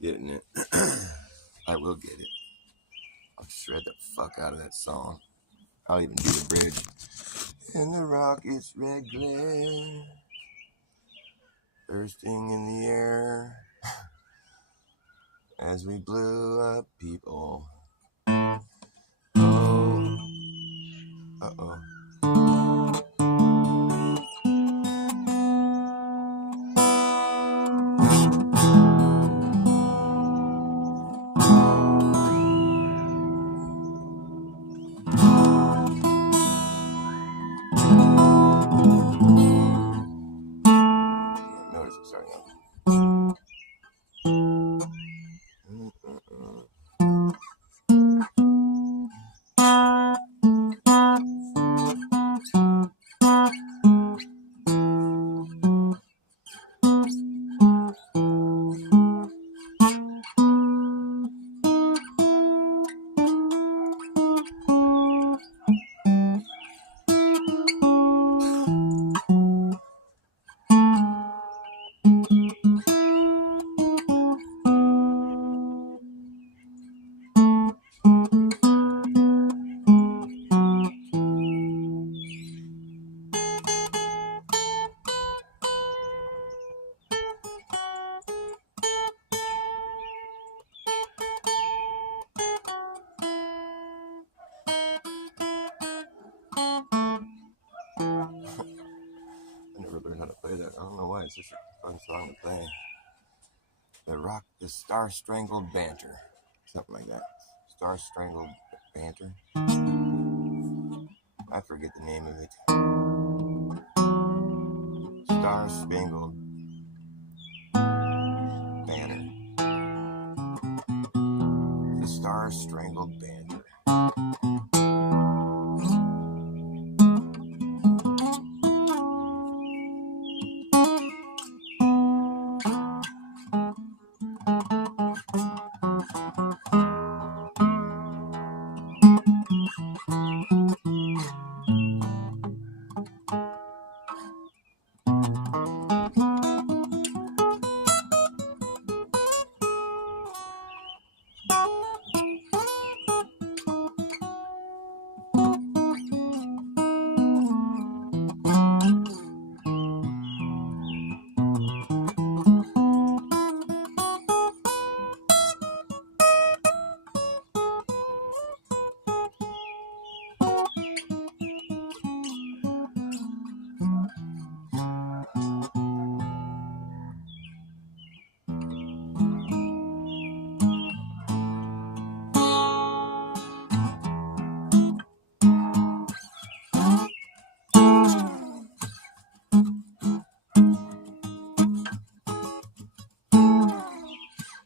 Getting it. I will get it. I'll shred the fuck out of that song. I'll even do the bridge. And the rocket's red glare, bursting in the air as we blew up people. Oh, uh-oh. Notice it's starting out. I never learned how to play that. I don't know why. It's just a fun song to play. The Star Strangled Banter. Something like that. Star Strangled Banter. I forget the name of it. Star Spangled Banner. The Star Strangled Banter.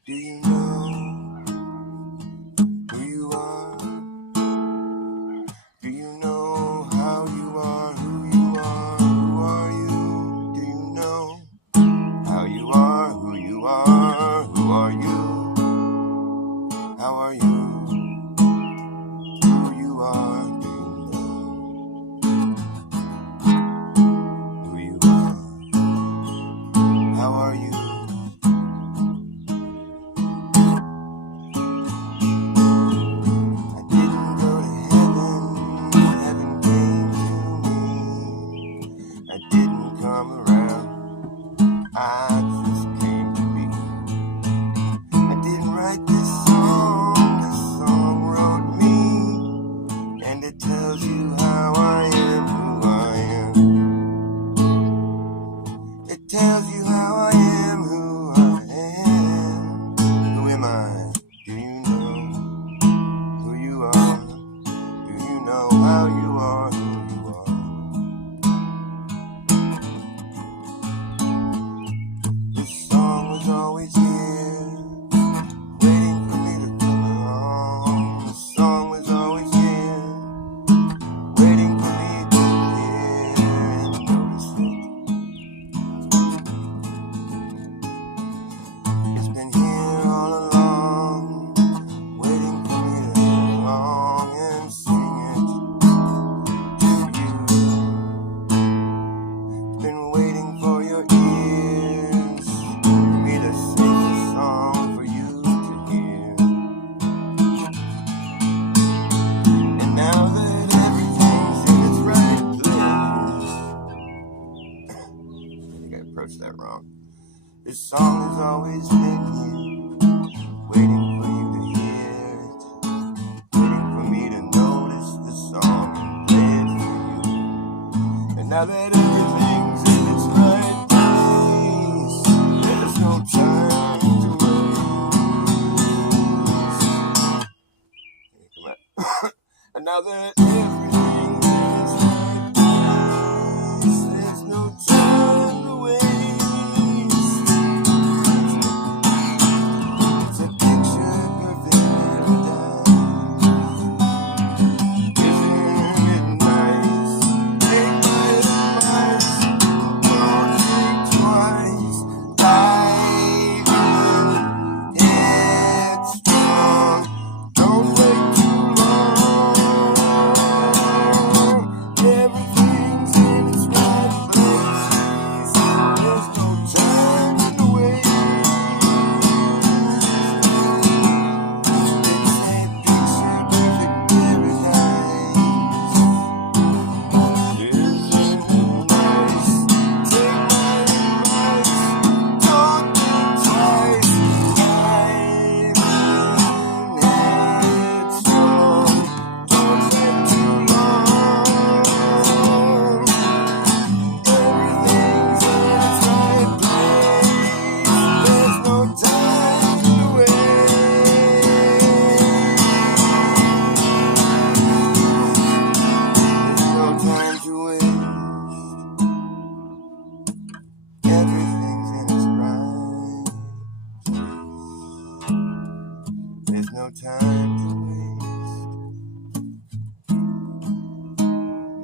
Do you know who you are? Do you know how you are? Who you are? Who are you? Do you know how you are? Who you are? Who are you? How are you? Who you are? Do you know who you are? How are you? approached that wrong. This song has always been here, waiting for you to hear it, waiting for me to notice the song and play it for you. And now that everything's in its right place, there's no time to waste. Come on. And now that everything's in its right place, there's no time to waste. It's a picture perfect paradise. Isn't it nice? Take my advice, don't think twice. Dive in, headstrong, don't wait too long. Everything's in its right place. There's no time to waste. It's a picture perfect paradise. Isn't it nice? Take my advice, don't think twice. Dive in, headstrong, don't wait too long. Everything's in its right place. There's no time to waste. No time to waste. Everything's in its right place. There's no time to waste.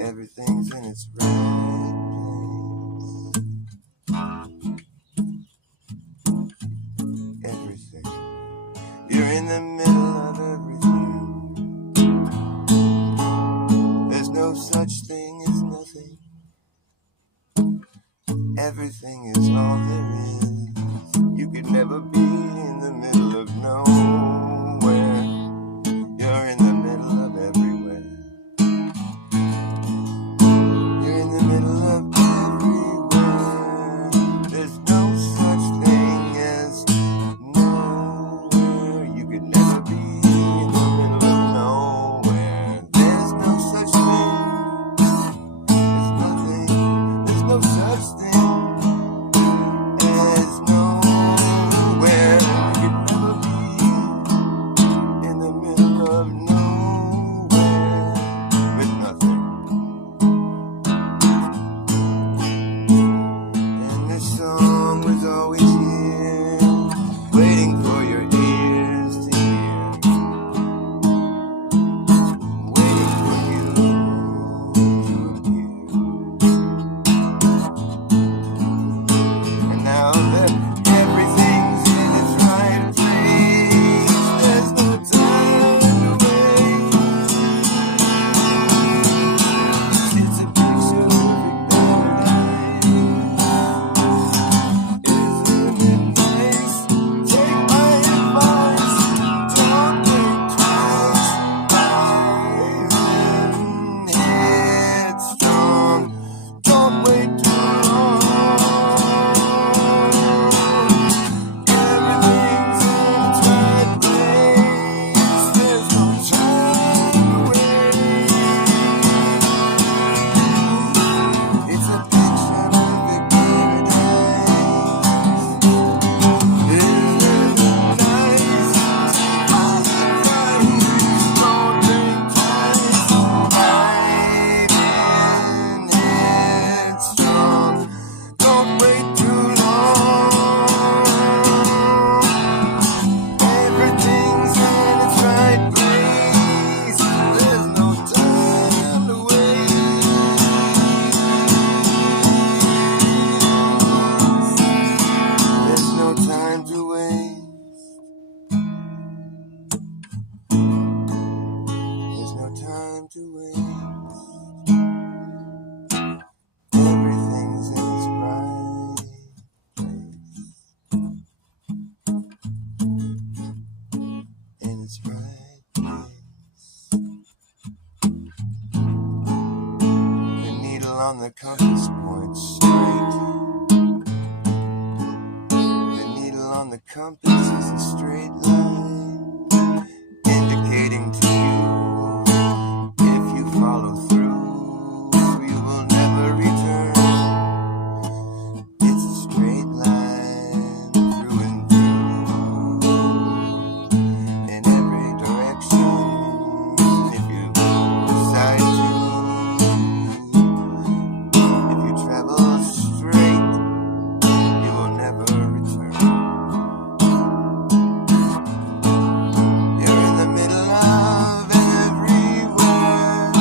Everything's in its right place. Everything. You're in the middle of everything. There's no such thing as nothing. Everything is all there is. You could never be in the middle of nowhere. You're in the middle of everywhere. You're in the middle of everywhere. There's no such thing as nowhere. You could never be in the middle of nowhere. There's no such thing. There's nothing. There's no such thing. There's nowhere. You could never be in the middle of nowhere with nothing. And this song was always here, waiting for your ears to hear, waiting for you to appear. And now that everything's in its right place, there's no time to waste. It's a picture perfect paradise. Isn't it nice? Take my advice, don't think twice. Dive in, headstrong, don't wait too long. Everything's in its right place. There's no time to waste. It's a picture perfect paradise. Isn't it nice? Take my advice, don't think twice. Dive in, headstrong, don't wait too long. Everything's in its right place. There's no time to waste. There's no time to waste. There's no time to waste. Everything's in its right place. In its right place. The needle on the compass points straight. on the compass is a straight line, indicating to you, if you follow through, you will never return. It's a straight line through and through, in every direction, if you decide to. If you travel straight, you will never return. You're in the middle of everywhere,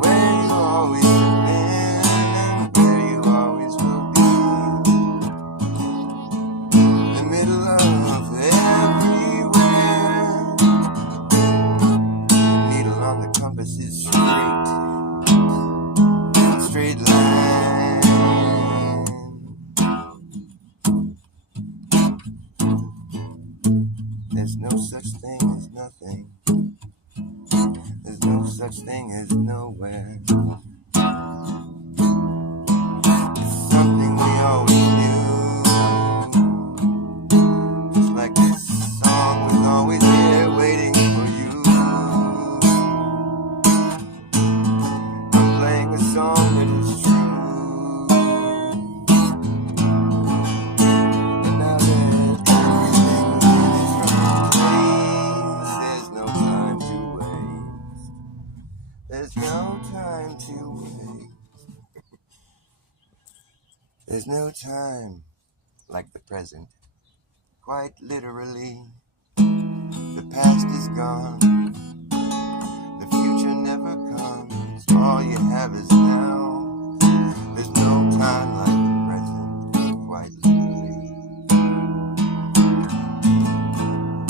where you always have been and where you always will be. The middle of everywhere, the needle on the compass is straight line. There's no such thing as nothing. There's no such thing as nowhere. It's something we always knew. Just like this song was always here waiting for you. I'm playing a song that is true. And now that everything is from place, there's no time to waste. There's no time to waste. There's no time like the present. Quite literally, the past is gone. The future never comes. All you have is now. There's no time like the present. Quite literally.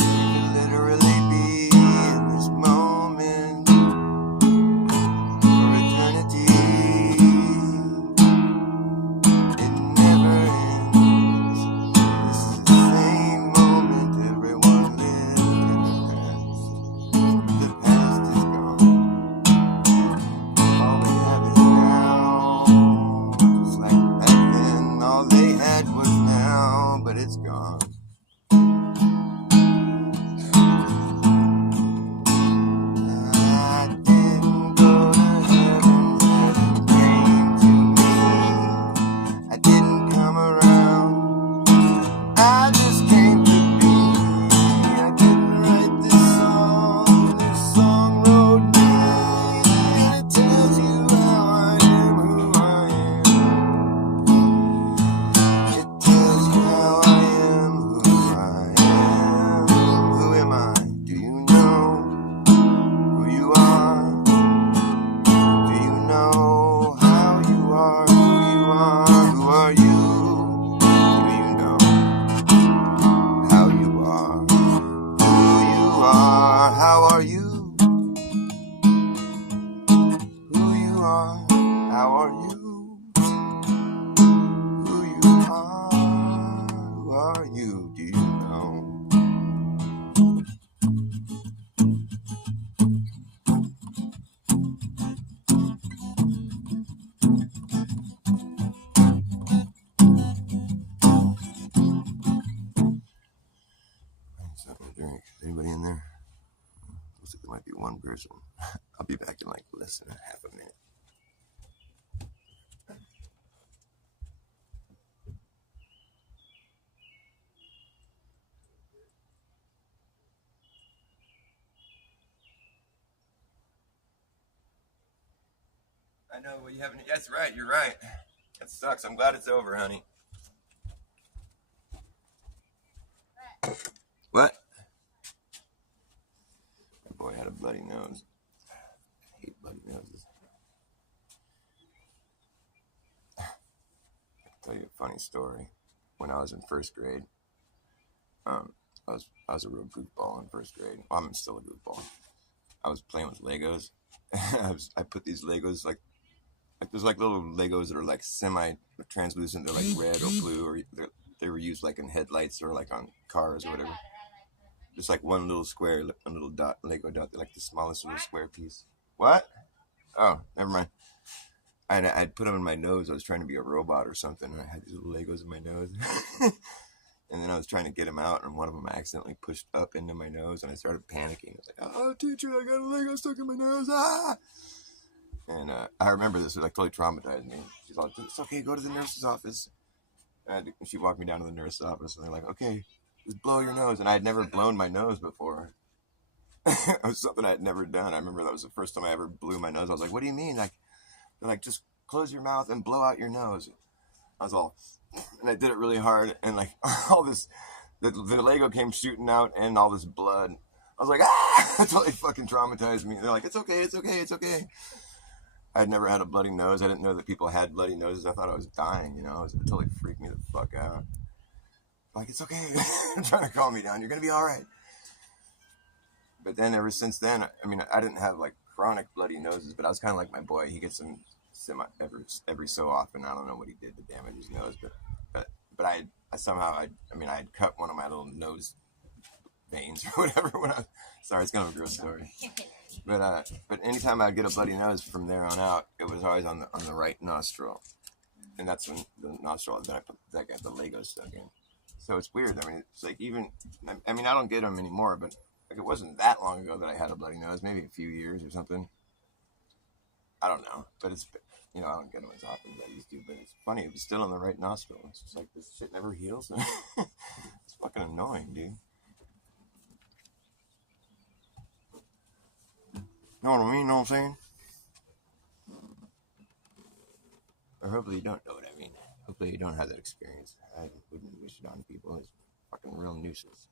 You could literally be in this moment for eternity. It never ends. This is the same moment everyone lived in the past. The past is gone. All they have is now. Just like back then, all they had was now, but it's gone. I didn't go to heaven, heaven came to me. I didn't come around, I just came to be. I didn't write this song wrote me. And it tells you how I am, who I am. It tells you how I am, who I am. Who am I? Do you know who you are? Do you know how you are, who you are? Who are you? Do you know how you are, who you are? How are you? Who you are? How are you? Who you are? Who are you? Do you know? Something to drink. Anybody in there? Looks like there might be one person. I'll be back in like less than half a minute. I know. Well, you haven't. That's right. You're right. That sucks. I'm glad it's over, honey. What? My boy had a bloody nose. I hate bloody noses. I'll tell you a funny story. When I was in first grade, I was a real goofball in first grade. Well, I'm still a goofball. I was playing with Legos. I put these Legos like there's like little Legos that are like semi-translucent. They're like red or blue, or they were used like in headlights or like on cars or whatever. Just like one little square, one little dot, Lego dot, like the smallest little square piece. What? Oh, never mind. I'd put them in my nose. I was trying to be a robot or something, and I had these little Legos in my nose. And then I was trying to get them out, and one of them accidentally pushed up into my nose, and I started panicking. I was like, "Oh, teacher, I got a Lego stuck in my nose!" Ah! And I remember this, it like totally traumatized me. She's like, "It's okay, go to the nurse's office." And she walked me down to the nurse's office, and they're like, "Okay, just blow your nose." And I had never blown my nose before. It was something I had never done. I remember that was the first time I ever blew my nose. I was like, "What do you mean?" Like, they're like, "Just close your mouth and blow out your nose." I was all, and I did it really hard, and like all this, the Lego came shooting out, and all this blood. I was like, "Ah!" It totally fucking traumatized me. They're like, "It's okay, it's okay, it's okay." I had never had a bloody nose. I didn't know that people had bloody noses. I thought I was dying, you know. It totally freaked me the fuck out. Like, "It's okay." I'm trying to calm me down. "You're gonna be all right." But then ever since then, I mean, I didn't have like chronic bloody noses, but I was kind of like my boy. He gets them every so often. I don't know what he did to damage his nose, but I somehow I had cut one of my little nose veins or whatever. Sorry, it's kind of a gross story. But anytime I'd get a bloody nose from there on out, it was always on the right nostril, and that's when the nostril that I got the Lego stuck in. So it's weird. I mean, it's like I don't get them anymore, but like it wasn't that long ago that I had a bloody nose. Maybe a few years or something. I don't know, but it's, I don't get them as often as I used to. But it's funny, it was still on the right nostril. It's just like this shit never heals. It's fucking annoying, dude. Know what I mean? Know what I'm saying? Or hopefully you don't know what I mean. Hopefully you don't have that experience. I wouldn't wish it on people. It's fucking real nuisance.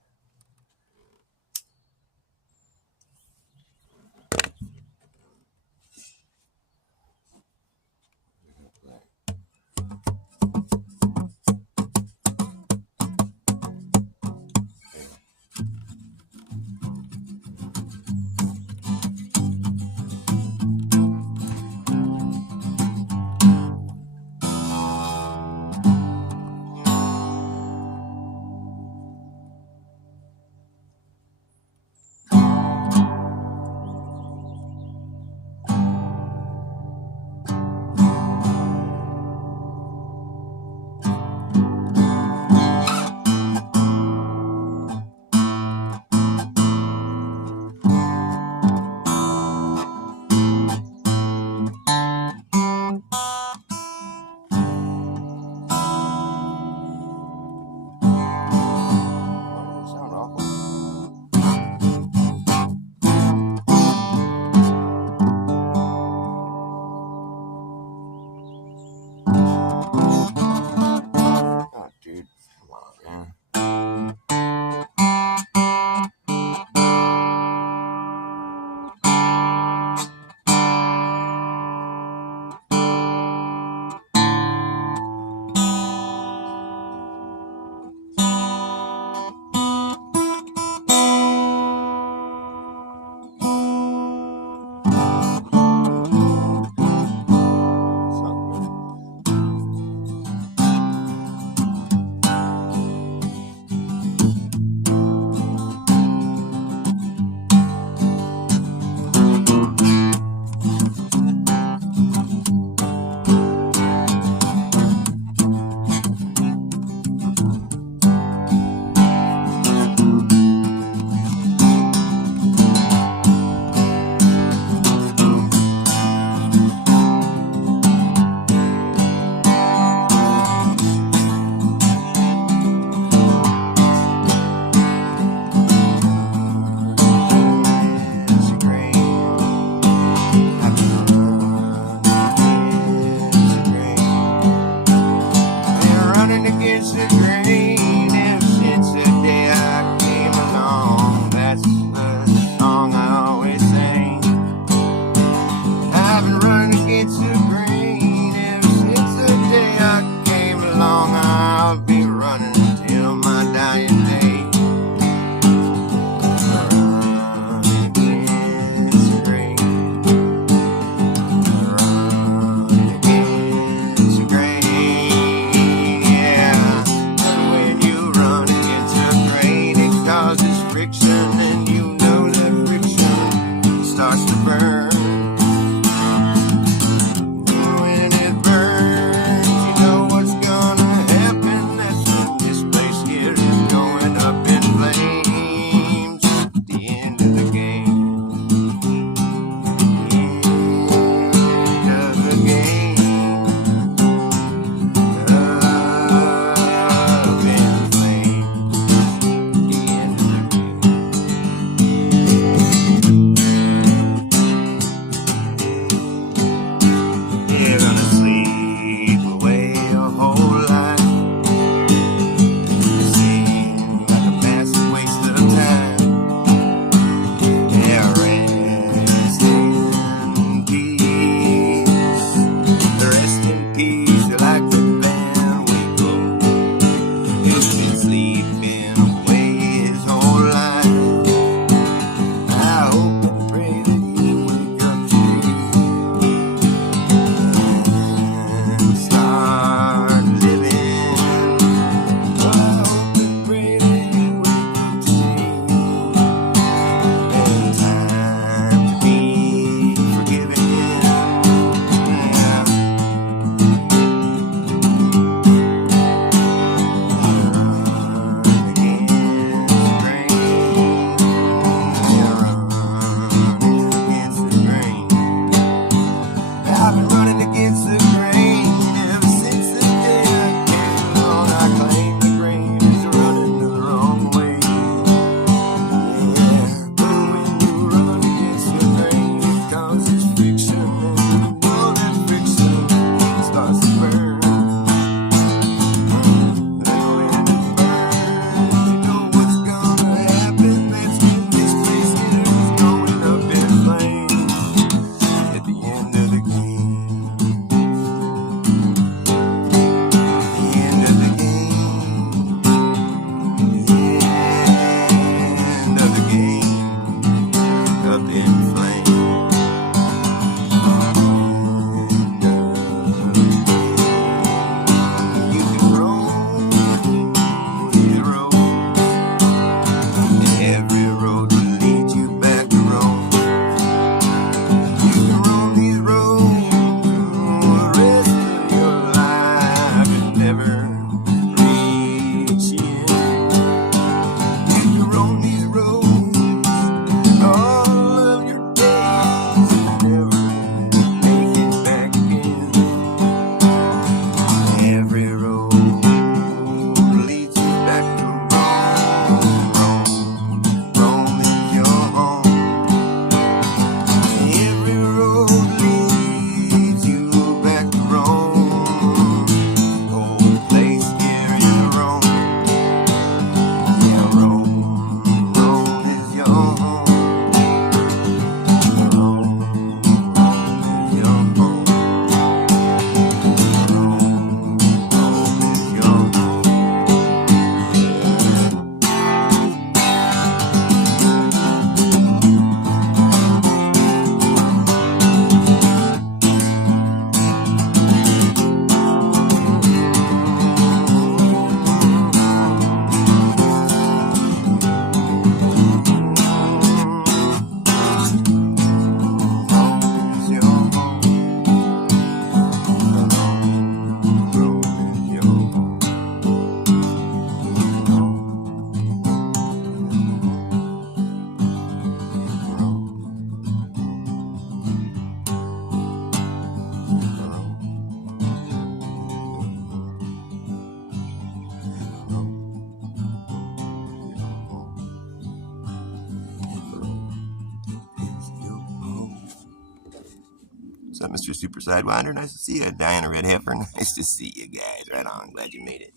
up, Mr. Super Sidewinder? Nice to see you. Diana Red Heifer, nice to see you guys. Right on, glad you made it.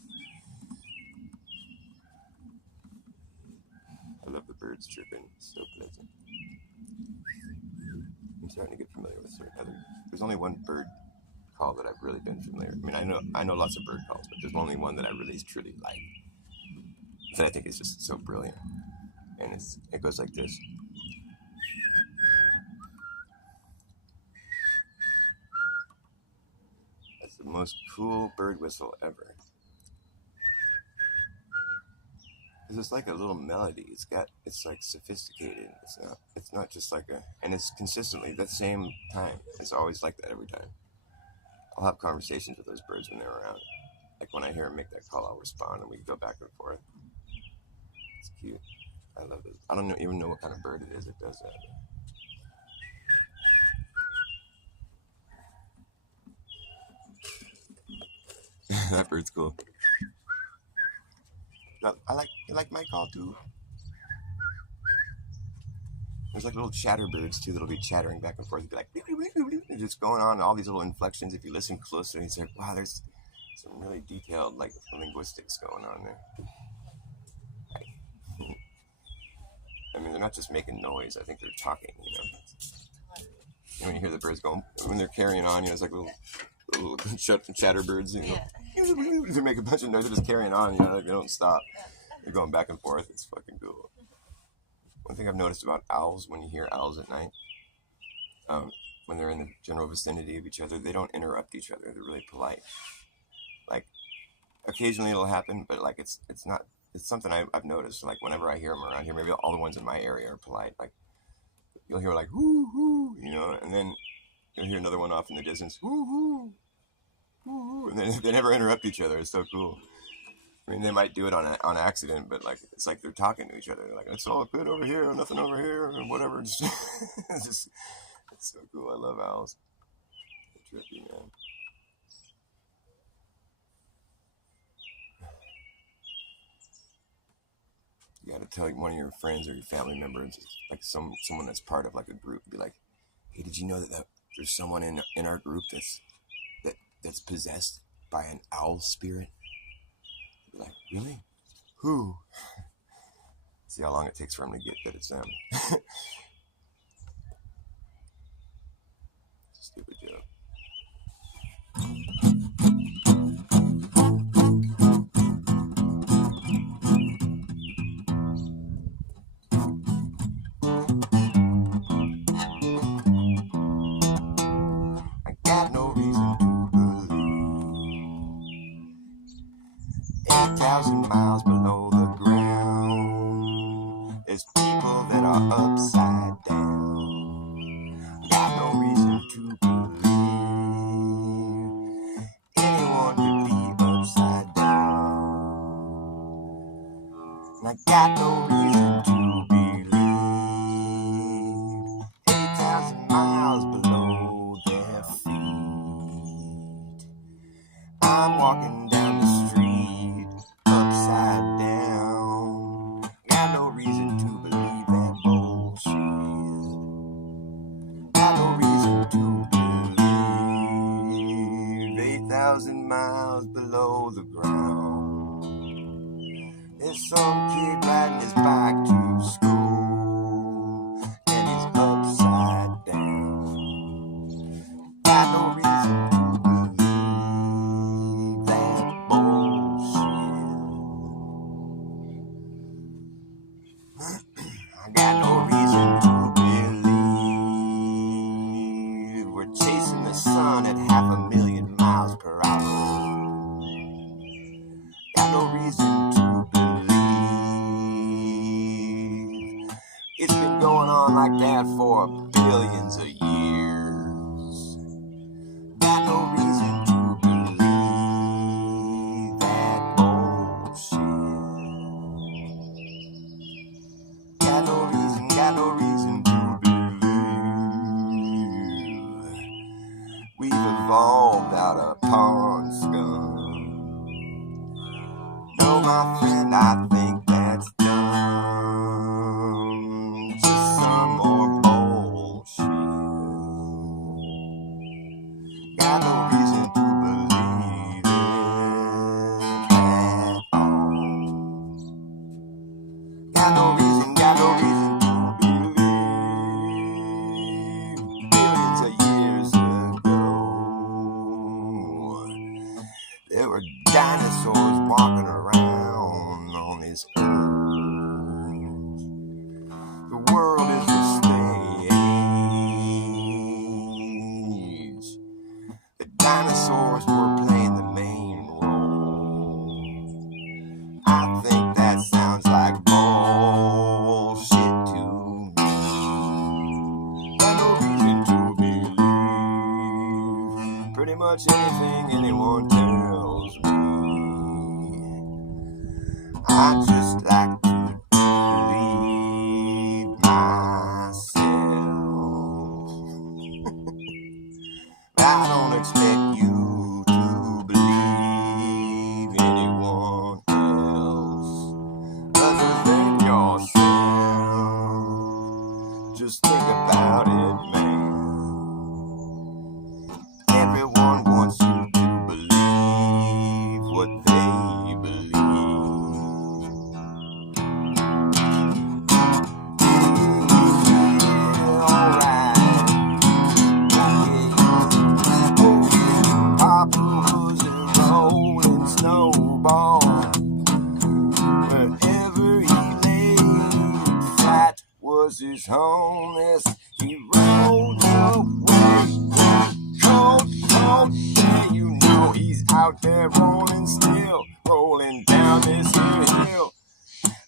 I love the birds chirping, it's so pleasant. I'm starting to get familiar with certain other. There's only one bird call that I've really been familiar. I mean, I know lots of bird calls, but there's only one that I really truly like. That I think is just so brilliant, and it goes like this. That's the most cool bird whistle ever. It's like a little melody. It's like sophisticated. It's not just like and it's consistently the same time. It's always like that every time. I'll have conversations with those birds when they're around. Like when I hear them make that call, I'll respond and we go back and forth. It's cute. I love it. I don't even know what kind of bird it is that does that. That bird's cool. You like my call too? There's like little chatterbirds too that'll be chattering back and forth. It'll be like, they're just going on all these little inflections. If you listen closer, it's like, wow, there's some really detailed like linguistics going on there. I mean, they're not just making noise. I think they're talking, you know. When you hear the birds going, when they're carrying on, you know, it's like little chatterbirds, you know. Yeah. They make a bunch of noise, they're just carrying on, you know, they don't stop. They're going back and forth. It's fucking cool. One thing I've noticed about owls, when you hear owls at night, when they're in the general vicinity of each other, they don't interrupt each other. They're really polite. Like, occasionally it'll happen, but like it's something I've noticed. Like whenever I hear them around here, maybe all the ones in my area are polite. Like you'll hear like whoo whoo, you know, and then you'll hear another one off in the distance, whoo whoo, whoo whoo, and then they never interrupt each other. It's so cool. I mean, they might do it on accident, but like it's like they're talking to each other. They're like, it's all good over here, nothing over here, or whatever. It's so cool. I love owls. They're trippy, man. You got to tell one of your friends or your family members, like someone that's part of like a group, be like, hey, did you know that there's someone in our group that's possessed by an owl spirit? Be like, really? Who? See how long it takes for them to get that it's them. Stupid joke. I got no reason to believe 8,000 miles below the ground there's people that are upside down. Got no reason to believe anyone could be upside down. And I got no reason to believe 8,000 miles below their feet. I'm walking down the street upside down. Got no reason to believe that bullshit. Got no reason to believe 8,000 miles below the ground there's some kid riding his bike to school and he's upside down. Got no reason to believe that bullshit. I got no reason to believe we're chasing the sun at 500,000 miles per hour. Got no reason to believe it's been going on like that for billions of years. Got no reason to believe that bullshit. Got no reason to believe we've evolved out of pond scum. No, my friend, I think that's dumb. Just some more bullshit. walking around on this earth. The world is a stage. The dinosaurs were playing the main role. I think that sounds like bullshit to me. Got no reason to believe pretty much anything anyone tells me. I just like to believe myself. I don't expect you to believe anyone else other than yourself. Just think about it, man. Everyone wants you to believe what they believe. Wherever he laid, that was his home. Yes, he rolled away. Cold, yeah, you know he's out there rolling still, rolling down this hill.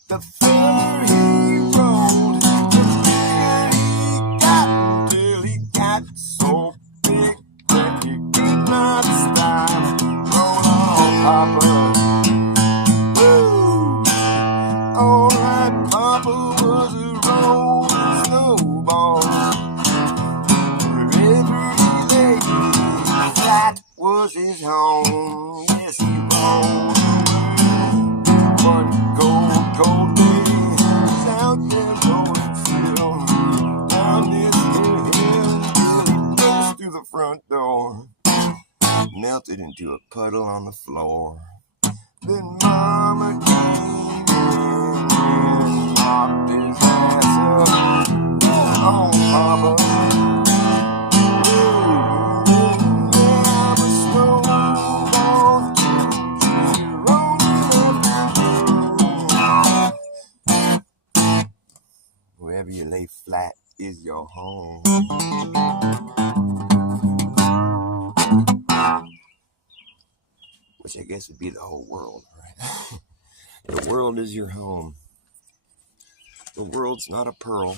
The further he rolled, the bigger he got, until he got so big that he could not stop. Roll on, Papa. Alright, Papa was a rolling snowball. Wherever he lay, that was his home. Yes, he rolled away. One cold day, he's out there rolling still down this hill until he burst through the front door, melted into a puddle on the floor. Then Mama came in and knocked his ass up. Oh, Papa. I'm a snowball. You're rolling up. Wherever you lay flat is your home. Which I guess would be the whole world, right? The world is your home. The world's not a pearl.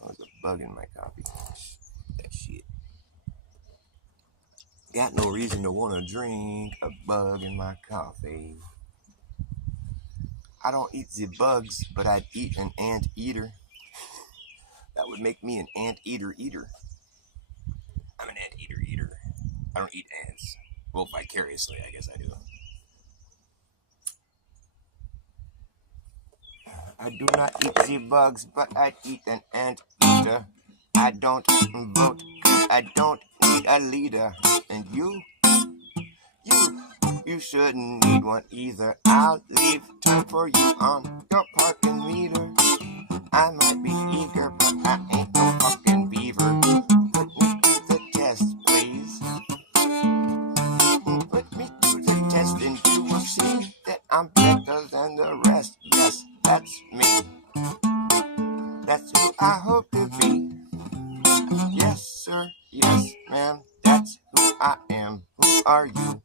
Oh, there's a bug in my coffee. That shit. Got no reason to want to drink a bug in my coffee. I don't eat the bugs, but I'd eat an ant eater. That would make me an ant eater eater. I'm an ant eater eater. I don't eat ants. Well, vicariously, I guess I do. I do not eat the bugs, but I eat an ant eater. I don't vote, I don't need a leader. And you shouldn't need one either. I'll leave time for you on your parking meter. I might be eager, but I ain't no fucking beaver. Put me to the test, please. Put me to the test and you will see that I'm better than the rest. Yes, that's me. That's who I hope to be. Yes, sir. Yes, ma'am. That's who I am. Who are you?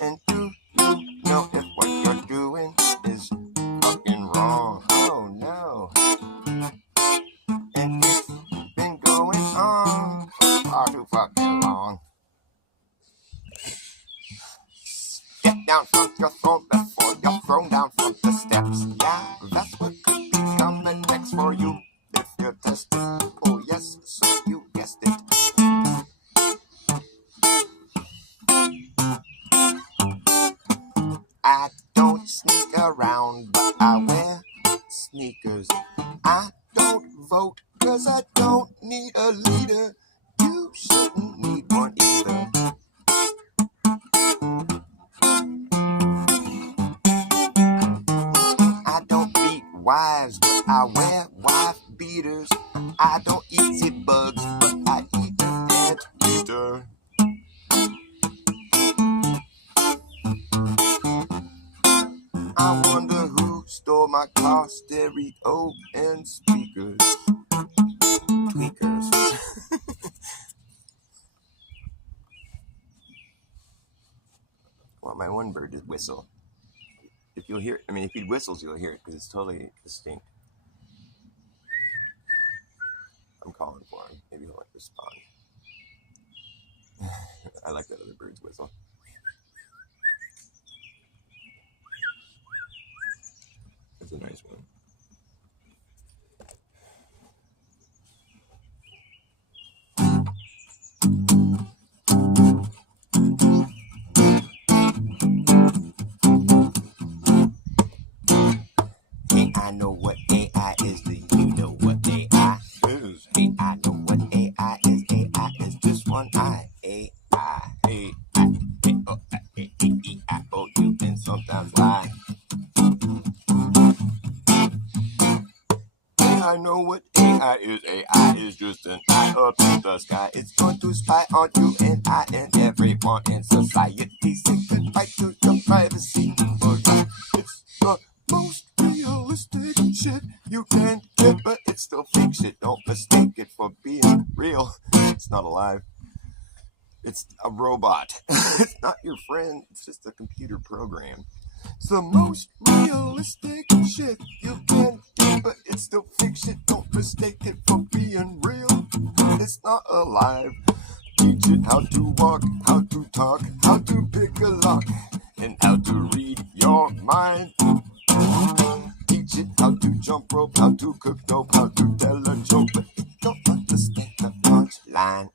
And do you know if what you're doing is fucking wrong? Oh, no. And it's been going on for far too fucking long. Get down from your throne before you're thrown down from the steps. Yeah, that's what could be coming next for you if you're tested. Oh yes, so you guessed it. I don't sneak around, but I wear sneakers. I don't vote, 'cause I don't need a leader. You shouldn't need one either. I don't beat wives, but I wear wife beaters. I don't eat the bugs, but I eat an ant eater. my car stereo and speakers. Tweakers. Well, my one bird did whistle. If you'll hear, I mean, if he whistles, you'll hear it because it's totally distinct. I'm calling for him. Maybe he'll respond. I like that other bird's whistle. That's a nice one. Hey, I know what AI is. Do you know what AI is? Hey, I know what AI is. AI is just one eye. AI, AI, A-O-I-E-I-O-U, and sometimes lie. Hey, I know what AI is. AI is just an eye up in the sky. It's going to spy on you and I and everyone in society. Say goodbye to your privacy. It's the most realistic shit you can get, but it's still fake shit. Don't mistake it for being real. It's not alive. It's a robot. It's not your friend. It's just a computer program. It's the most realistic shit you can get, but it's still fake shit. Don't mistake it for being real. It's not alive. Teach it how to walk, how to talk, how to pick a lock, and how to read your mind. Teach it how to jump rope, how to cook dope, how to tell a joke, but it don't understand the punchline.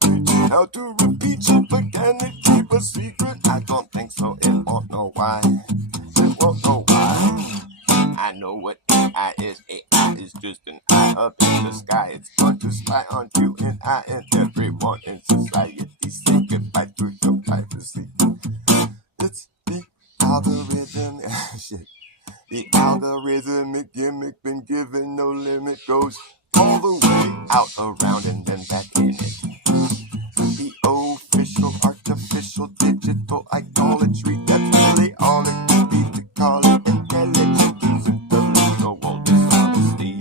Teach it how to repeat it, but can it keep a secret? I don't think so, it won't know why. It won't know why. I know what AI is. AI is just an eye up in the sky. It's going to spy on you and I and everyone in society. Say goodbye to your privacy. It's the algorithm. Shit. The algorithmic gimmick been given no limit. Goes all the way out, around, and then back in it. The official, artificial, digital idolatry. That's really all it could be to call it intelligent. Using the legal dishonesty.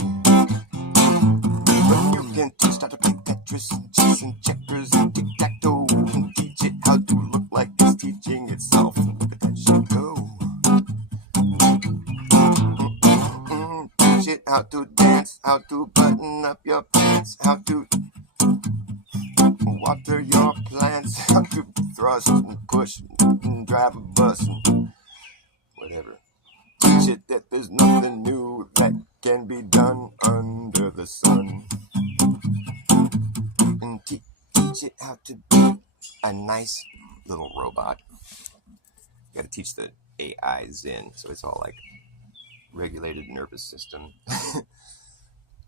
But you can teach how to play Tetris and chess and checkers and tic-tac-toe. And teach it how to look like it's teaching itself. Look at that shit go. Teach it how to dance, how to button up your pants, how to water your plants, how to thrust and push and drive a bus and whatever. Teach it that there's nothing new that can be done under the sun. And teach it how to be a nice little robot. You gotta teach the AI Zen, so it's all like regulated nervous system.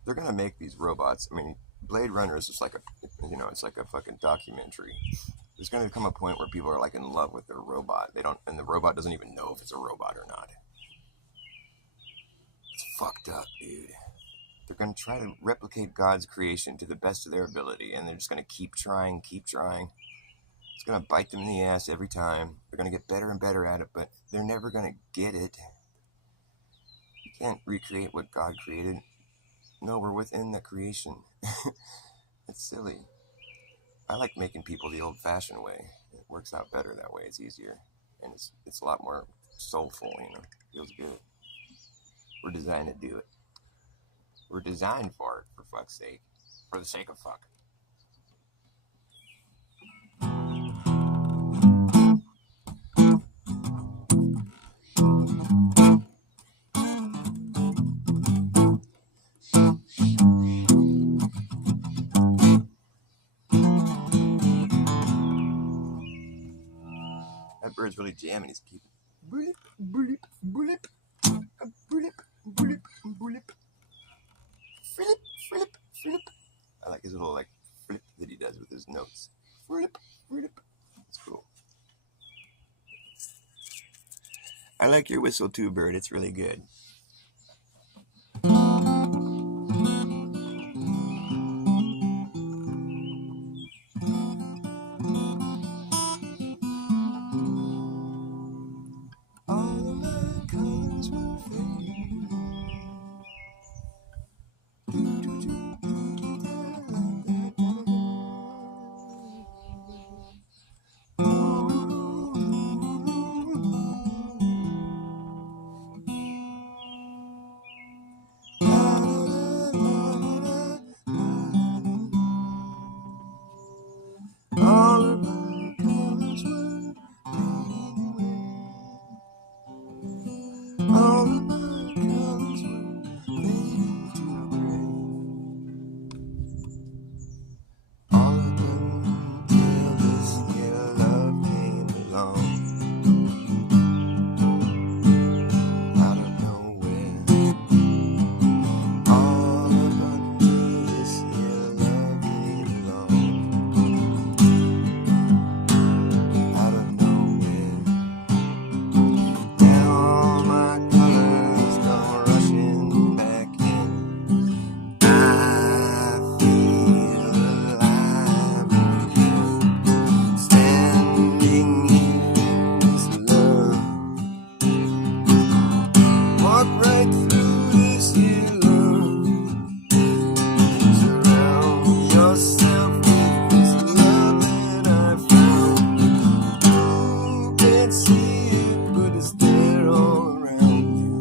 They're gonna make these robots. I mean, Blade Runner is just like it's like a fucking documentary. There's gonna come a point where people are like in love with their robot. And the robot doesn't even know if it's a robot or not. It's fucked up, dude. They're gonna try to replicate God's creation to the best of their ability, and they're just gonna keep trying. It's gonna bite them in the ass every time. They're gonna get better and better at it, but they're never gonna get it. You can't recreate what God created. No, we're within the creation. It's silly. I like making people the old-fashioned way. It works out better that way. It's easier, and it's a lot more soulful. Feels good. We're designed to do it. We're designed for it. For fuck's sake. For the sake of fuck. That bird's really jamming. He's keeping blip, blip, blip, blip, blip, blip, flip, flip, flip. I like his little like flip that he does with his notes. Flip, flip. It's cool. I like your whistle too, bird. It's really good. All of my colors were 'cause they're all around you.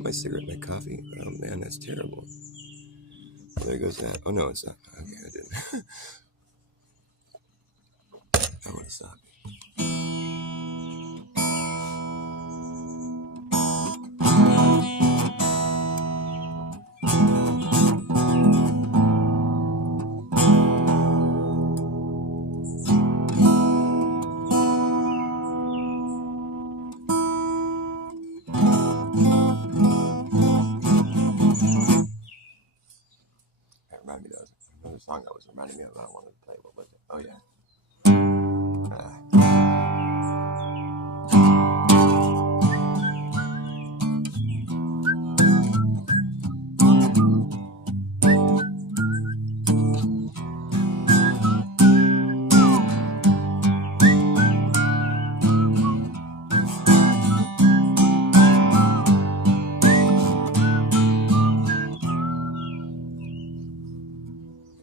My cigarette, my coffee. Oh man, that's terrible. There goes that. Oh no, it's not. Okay, I didn't. I want to stop. song that was reminding me of that I wanted to play. What was it? Oh yeah.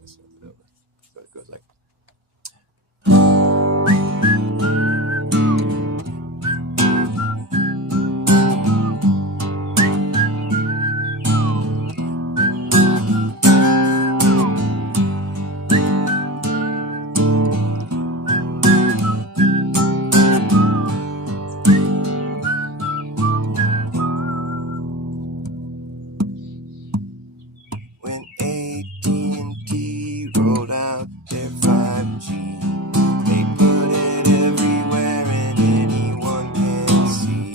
So it goes like. When AT&T rolled out their 5G, they put it everywhere and anyone can see.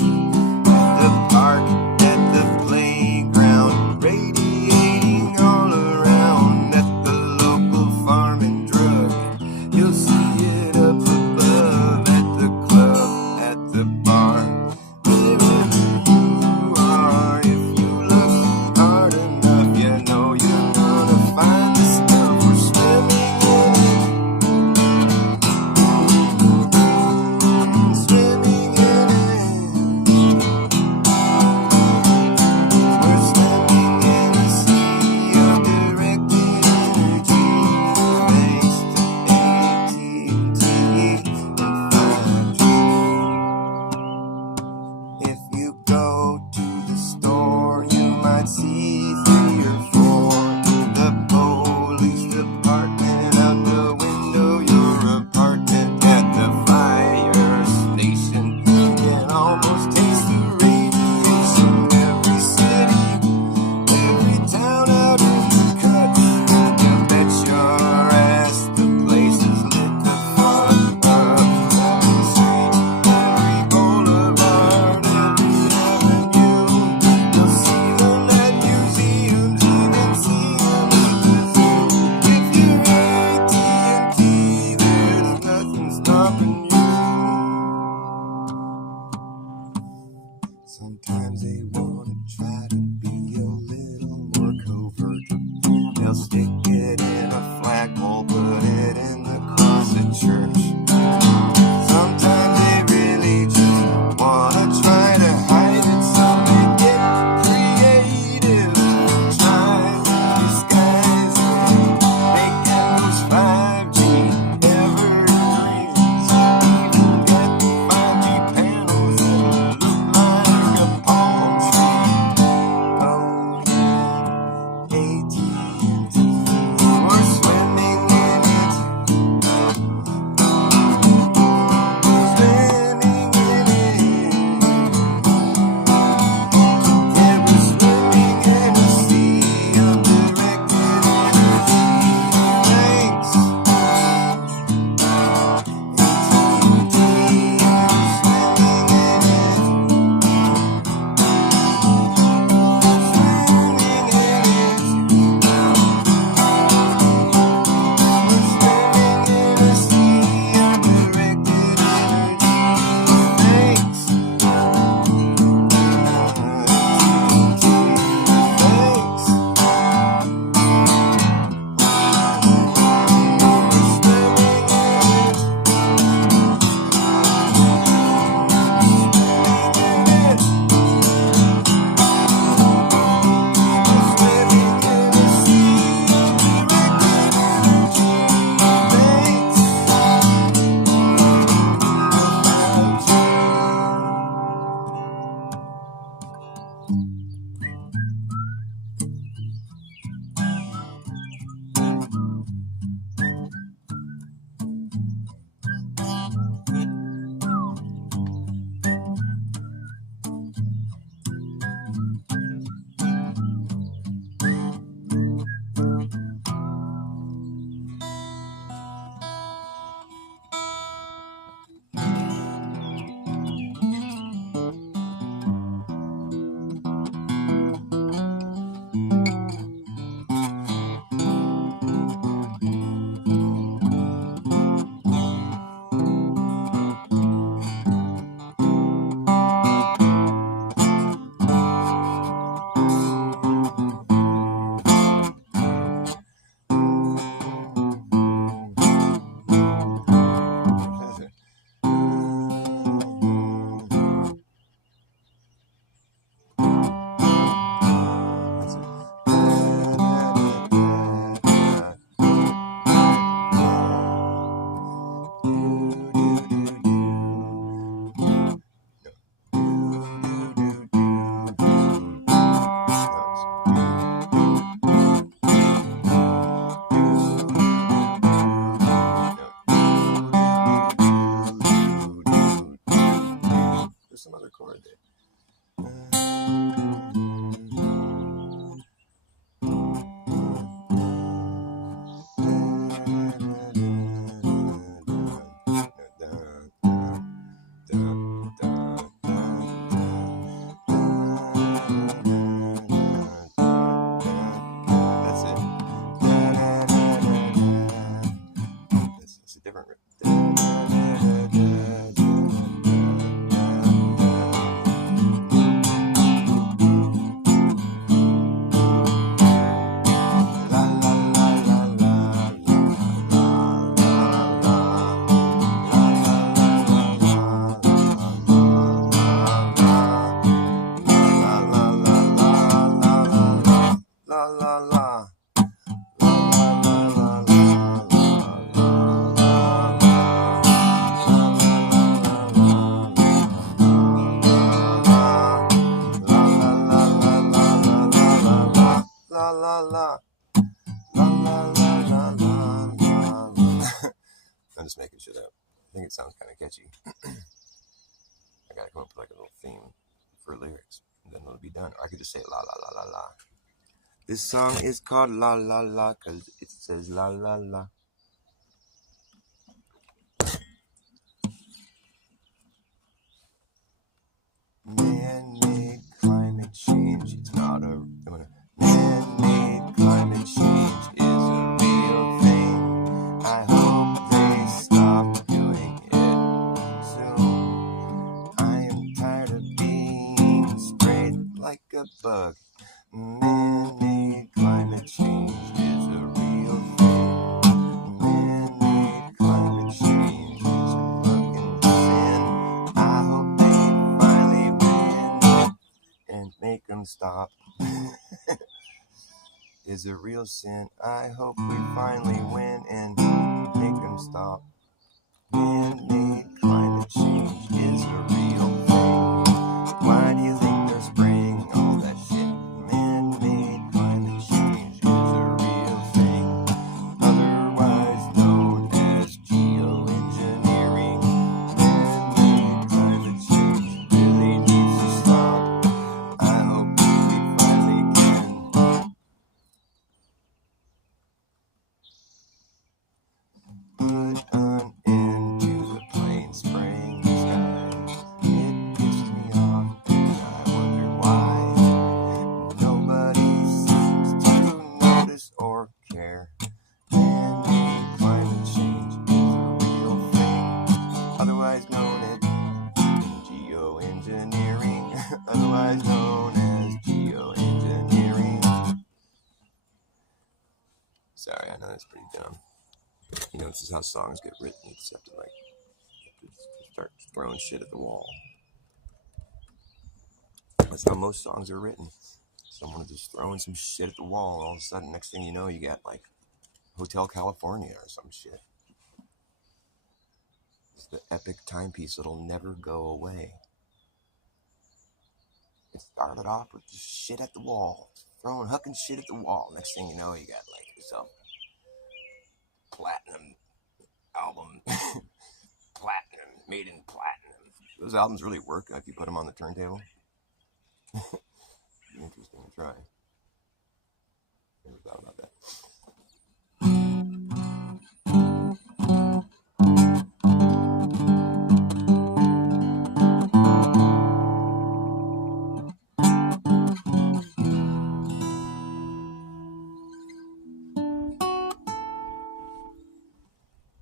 At the park, at the playground, radiating all around. At the local farm and drug, you'll see it up above. At the club, at the bar, wherever you are, if you look hard enough, you know you're gonna find the stuff. We're swimming in it, swimming in it. We're swimming in a sea of directed energy, thanks to AT&T and 5G. If you go to the store, you might see 3 or 4. The police department out the window, your apartment at the fire station. You can almost taste the radiation. Every city, every town out in the cut. You bet your ass the place is lit the fuck up. Every street, every boulevard, every avenue, you'll see them at museums, even see them at the zoo. If you're AT&T, there's nothing stopping you. Sometimes they wanna try to be a little more covert. They'll stick it in a flagpole, put it in the cross at church. Sometimes they really just wanna try to hide it, so they get creative, try to disguise it, making those 5G evergreens. Even got 5G panels that look like a palm tree. Oh yeah, AT&T. there's some other chord there. That's it. It's a different rhythm. La la la. La la la. La la la la la la. I'm just making shit up. I think it sounds kind of catchy. I gotta come up with like a little theme for lyrics, and then it'll be done. Or I could just say la la la la la. This song is called La La La because it says la la la. Man-made climate change, it's not a... Man-made climate change is a real thing. I hope they stop doing it soon. I am tired of being sprayed like a bug. Man-made climate change is a real thing. Man-made climate change is a fucking sin. I hope they finally win and make them stop. Is a real sin. I hope we finally win and make them stop. Man-made climate change is a real thing. Why do you think they're spraying all that shit? Man-made climate change is a real thing, otherwise known as geoengineering. Man-made climate change really needs to stop. I hope we finally can put an end to the plane spraying the sky. It pissed me off and I wonder why nobody seems to notice or care. Man-made climate change is a real thing, otherwise known as geoengineering. Otherwise known as geoengineering. Sorry, I know that's pretty dumb. You know, this is how songs get written. You just have to start throwing shit at the wall. That's how most songs are written. Someone is just throwing some shit at the wall. All of a sudden, next thing you know, you got like Hotel California or some shit. It's the epic timepiece that'll never go away. It started off with just shit at the wall, hucking shit at the wall. Next thing you know, you got like yourself platinum album, platinum, made in platinum. Those albums really work if you put them on the turntable. Interesting to try. Never thought about that.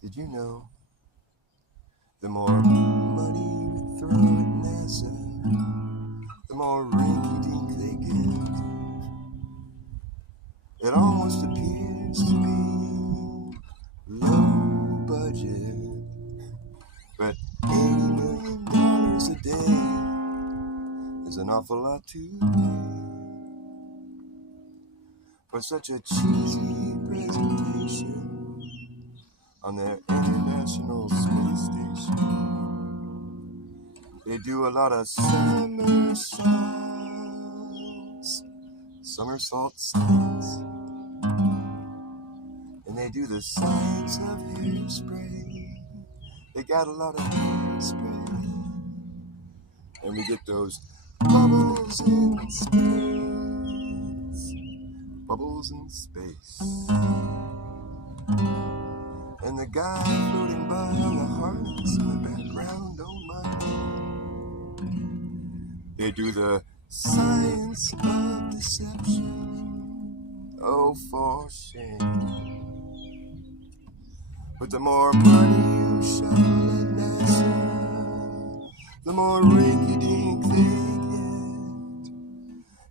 Did you know the more money you throw at NASA, the more rinky-dink they get? It almost appears to be low budget, but $80 million a day is an awful lot to pay for such a cheesy presentation on their International Space Station. They do a lot of somersault stunts, and they do the science of hairspray. They got a lot of hairspray. and we get those bubbles in space. Bubbles in space. And the guy floating by on the harness in the background don't mind. They do the science of deception. Oh, for shame. But the more money you shovel at NASA, the more rinky-dink they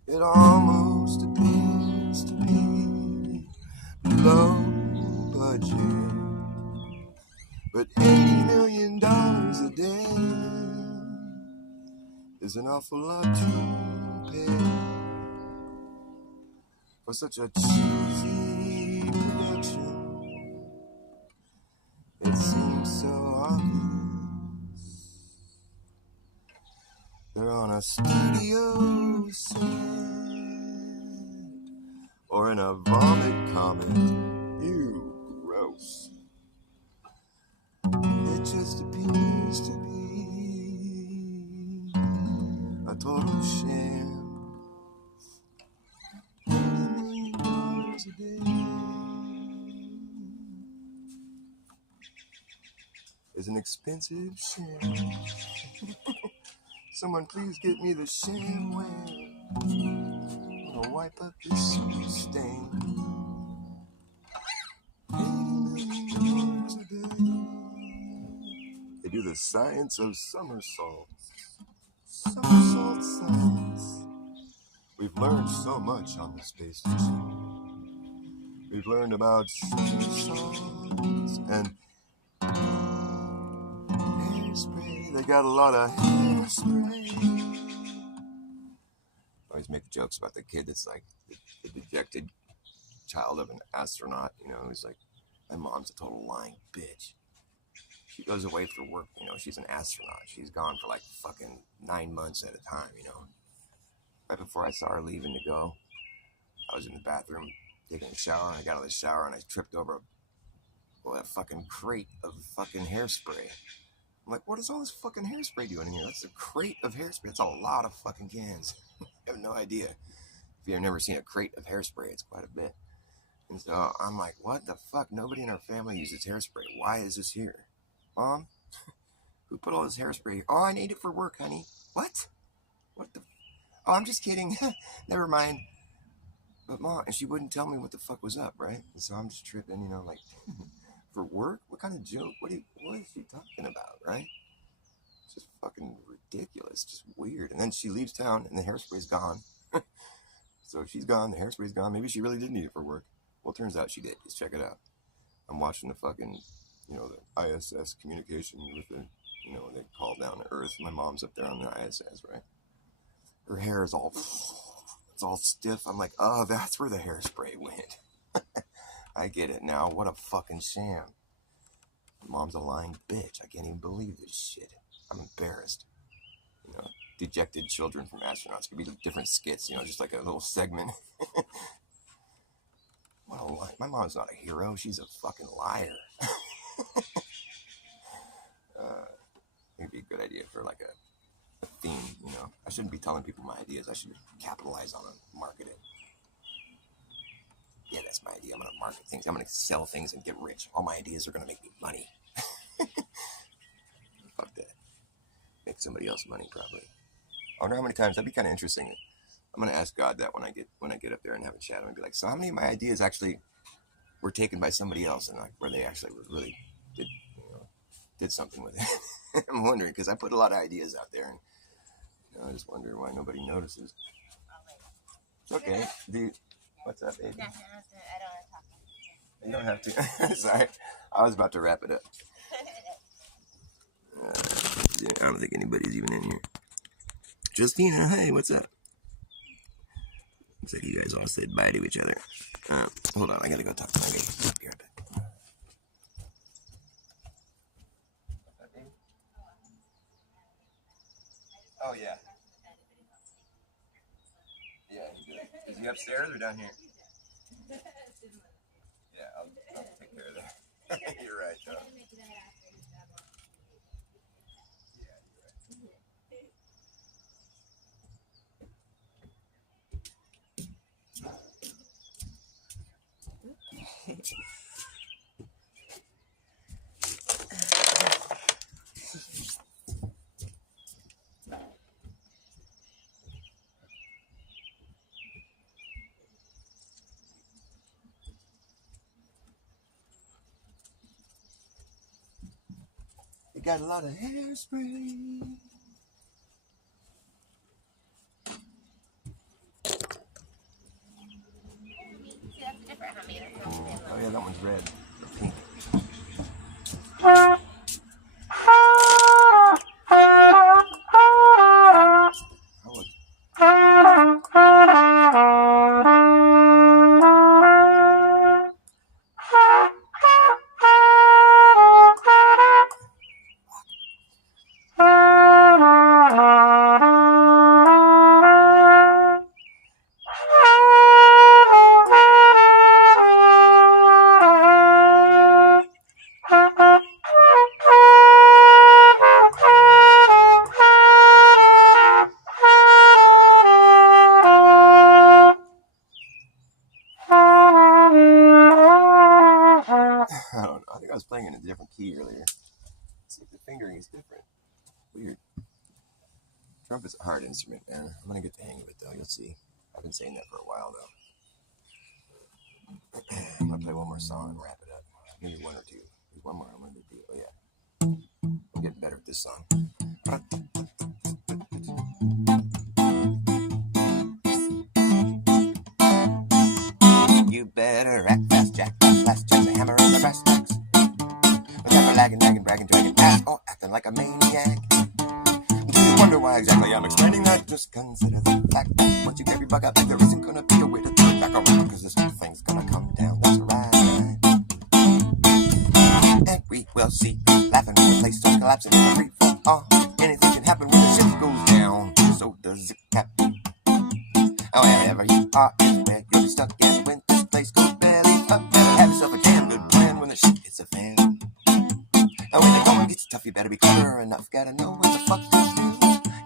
get. It almost appears to be low budget. But $80 million a day is an awful lot to pay for such a cheesy production. It seems so obvious. They're on a studio set or in a vomit comet. Ew, gross. It just appears to be a total sham. $80 million a day is an expensive sham. Someone please get me the shamware. I'm gonna wipe up this stain. $80 million a day. They do the science of somersaults. Somersault science. We've learned so much on the space station. We've learned about somersaults and hairspray. They got a lot of hairspray. I always make jokes about the kid that's like the dejected child of an astronaut. You know, he's like, my mom's a total lying bitch. She goes away for work, you know, she's an astronaut. She's gone for like fucking 9 months at a time, you know. Right before I saw her leaving to go, I was in the bathroom taking a shower, and I got out of the shower and I tripped over a fucking crate of fucking hairspray. I'm like, what is all this fucking hairspray doing in here? That's a crate of hairspray. That's a lot of fucking cans. I have no idea. If you've never seen a crate of hairspray, it's quite a bit. And so I'm like, what the fuck? Nobody in our family uses hairspray. Why is this here? Mom, who put all this hairspray here? Oh, I need it for work, honey. What? What the? Oh, I'm just kidding. Never mind. But Mom, and she wouldn't tell me what the fuck was up, right? And so I'm just tripping, you know, like, for work? What kind of joke? What is she talking about, right? It's just fucking ridiculous, just weird. And then she leaves town and the hairspray's gone. So she's gone, the hairspray's gone. Maybe she really did need it for work. Well, it turns out she did. Just check it out. I'm watching the fucking, you know, the ISS communication with the, you know, they call down to Earth. My mom's up there on the ISS, right? Her hair is all, it's all stiff. I'm like, oh, that's where the hairspray went. I get it now. What a fucking sham. Mom's a lying bitch. I can't even believe this shit. I'm embarrassed. You know, dejected children from astronauts could be different skits, you know, just like a little segment. What a lie. My mom's not a hero. She's a fucking liar. It'd be a good idea for like a theme, you know. I shouldn't be telling people my ideas. I should capitalize on it, market it. Yeah, that's my idea. I'm going to market things. I'm going to sell things and get rich. All my ideas are going to make me money. Fuck that. Make somebody else money, probably. I wonder how many times. That'd be kind of interesting. I'm going to ask God that when I get up there and have a chat. I'm going to be like, so how many of my ideas actually were taken by somebody else, and like where they actually really did something with it? I'm wondering, because I put a lot of ideas out there, and you know, I just wonder why nobody notices. It's okay. What's up, baby? I don't have to. You don't have to. Sorry. I was about to wrap it up. I don't think anybody's even in here. Justina, hey, what's up? Looks like you guys all said bye to each other. Hold on, I gotta go talk to my baby. Be right back. Oh, yeah. Yeah, he did. Is he upstairs or down here? Yeah, I'll take care of that. You're right, though. Yeah, you're right. You got a lot of hairspray. Oh yeah, that one's red or pink. I don't know. I think I was playing in a different key earlier. See if the fingering is different. Weird. Trumpet's a hard instrument, man. I'm gonna get the hang of it though. You'll see. I've been saying that for a while though. I'm gonna play one more song and wrap it up. Maybe one or two. There's one more I'm gonna do. Oh yeah. I'm getting better at this song. You better act fast, Jack. Last chance, a hammer and the brass tacks. With that lagging, nagging, bragging, dragging, ass, or acting like a maniac. Do you wonder why exactly I'm explaining that? Just consider the fact that once you grab your bug out, there isn't gonna be a way to turn back around, cause this whole thing's gonna come down. That's right. And we will see. Laughing when the place starts collapsing in a free fall. Anything can happen when the ship goes down. So does it happen. However you are is where you'll be stuck in when this place goes belly up. Better have yourself a damn good plan when the shit hits a fan. And when the going gets tough, you better be clever enough. Gotta know what the fuck to do.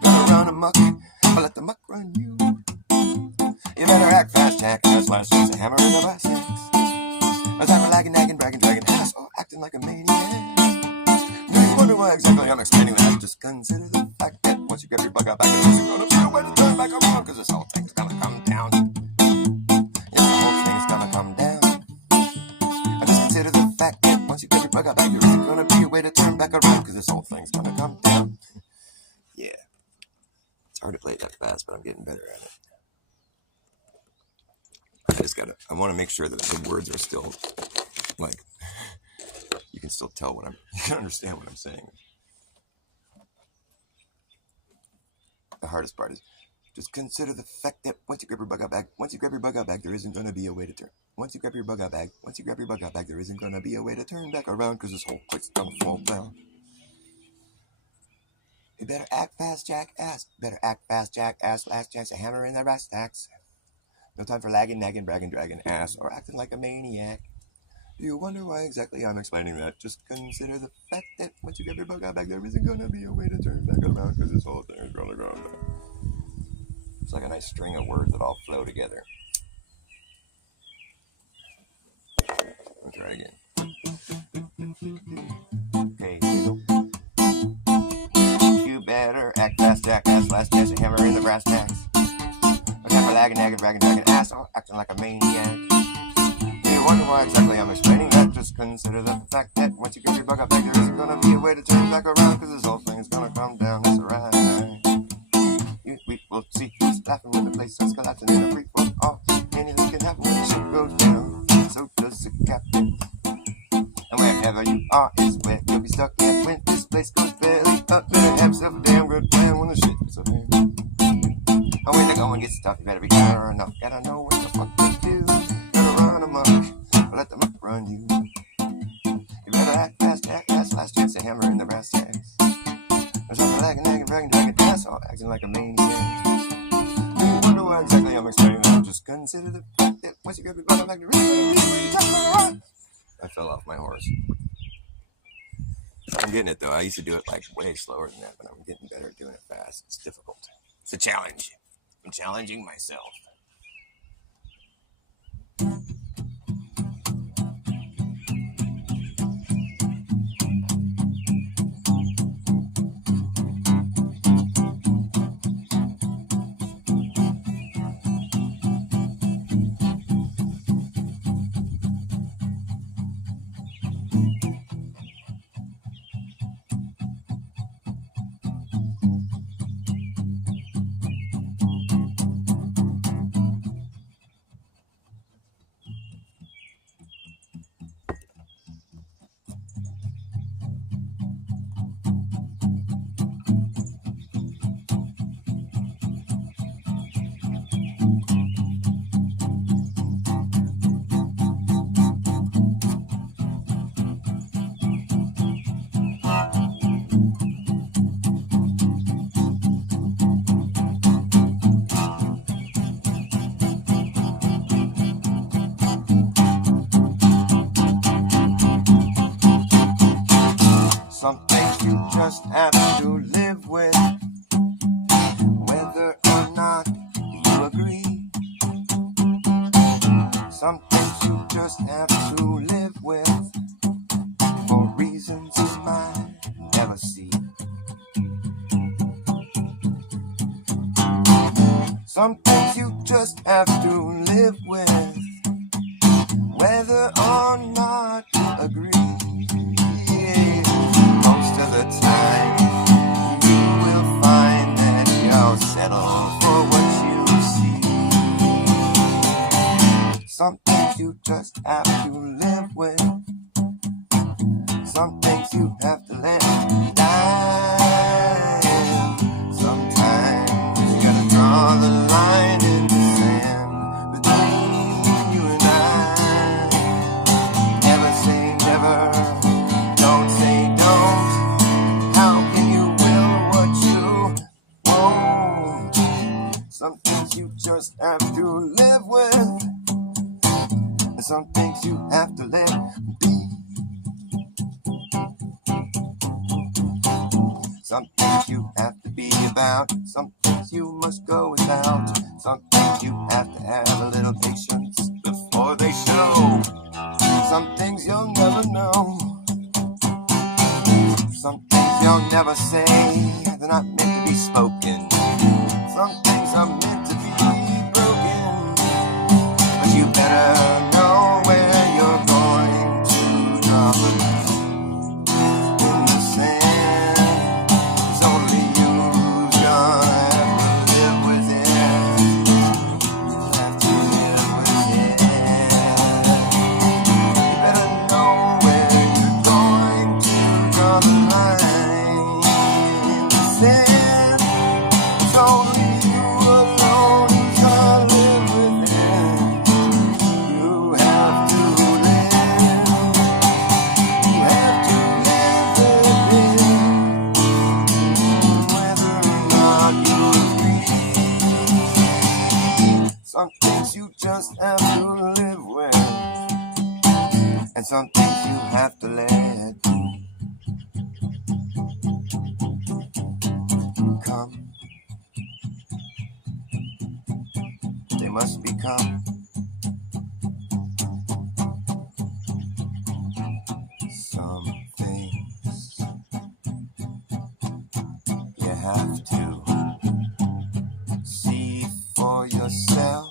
Gotta run amok, or let the muck run you. You better act fast, Jack. That's why it's a hammer in the brass tacks. As I'm lagging, nagging, bragging, dragging ass, or acting like a maniac. Do you wonder why exactly I'm explaining that? Just consider the fact that once you grab your bug out back, there's gonna be a way to turn back around, cause this whole thing's gonna come down. Yeah, the whole thing's gonna come down. And just consider the fact that once you grab your bug out back, there isn't gonna be a way to turn back around, cause this whole thing's gonna come down. Yeah. It's hard to play it that fast, but I'm getting better at it. I want to make sure that the words are still, like, you can still tell what you can understand what I'm saying. The hardest part is just consider the fact that once you grab your bug out bag, there isn't going to be a way to turn. Once you grab your bug out bag, there isn't going to be a way to turn back around, because this whole quick's going to fall down. You better act fast, jackass. Last chance, a hammer in the brass tacks. No time for lagging, nagging, bragging, dragging ass, or acting like a maniac. Do you wonder why exactly I'm explaining that? Just consider the fact that once you get your bug out back, there isn't going to be a way to turn back around, because this whole thing is going to go down. It's like a nice string of words that all flow together. I'll try again. Okay, here we go. You better act fast, jackass. Last chance, a hammer in the brass tacks. Lagging, nagging, bragging, dragging ass, or acting like a maniac. You wonder why exactly I'm explaining that? Just consider the fact that once you get your bug out back, there isn't gonna be a way to turn back around, cause this whole thing is gonna come down. That's right. We will see. Just laughing when the place starts collapsing in a free fall. Anything can happen when the ship goes down. So does the captain. And wherever you are is where you'll be stuck at when this place goes belly up. Better have yourself a damn good plan when the shit hits a fan. And when the going gets tough, you better be clever enough. Gotta know what the fuck to do. Gotta run amok, or let the muck run you. You better act fast, jackass. Last chance, a hammer in the brass tacks. There's nothing lagging, nagging, bragging, dragging ass, all acting like a maniac. Do you wonder why exactly I'm explaining that? Just consider the fact that once you grab your bottom back, you're really I fell off my horse. I'm getting it though. I used to do it like way slower than that, but I'm getting better at doing it fast. It's difficult. It's a challenge. I'm challenging myself. just have to live with, whether or not you agree. Some things you just have to live with, for reasons you might never see. Some things you just have to live with, whether or not you agree. Most of the time, you will find that you'll settle for what you see. Some things you just have to live with, some things you have to let die. Sometimes you gotta draw the line in the sand between you and I. Never say never, don't say don't. How can you will what you won't? Some things you just have to live with, and some things you have to let be. Some things you have to be about, some things you must go without. Some things you have to have a little patience before they show. Some things you'll never know. Some things you'll never say, they're not meant to be spoken. Some things are meant to be broken. But you better know where you're going to draw the line in the sand. It's only you who's gonna have to live with it. You have to live with it. You better know where you're going to draw the line in the sand. It's only you alone who's gonna live with it. You have to live. You have to live with it, whether or not you agree. Some things you just have to live with, and some things you have to let come. They must become. Some things you have to see for yourself.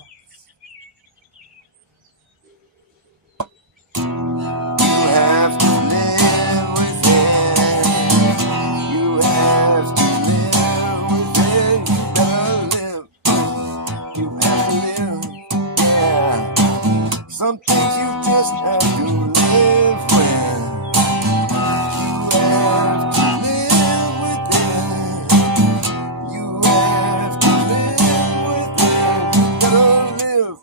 You have to live with it. You have to live with it. You gotta live. You have to live. Yeah. Some things you just have to live with. You have to live with it. You have to live with it. You gotta live.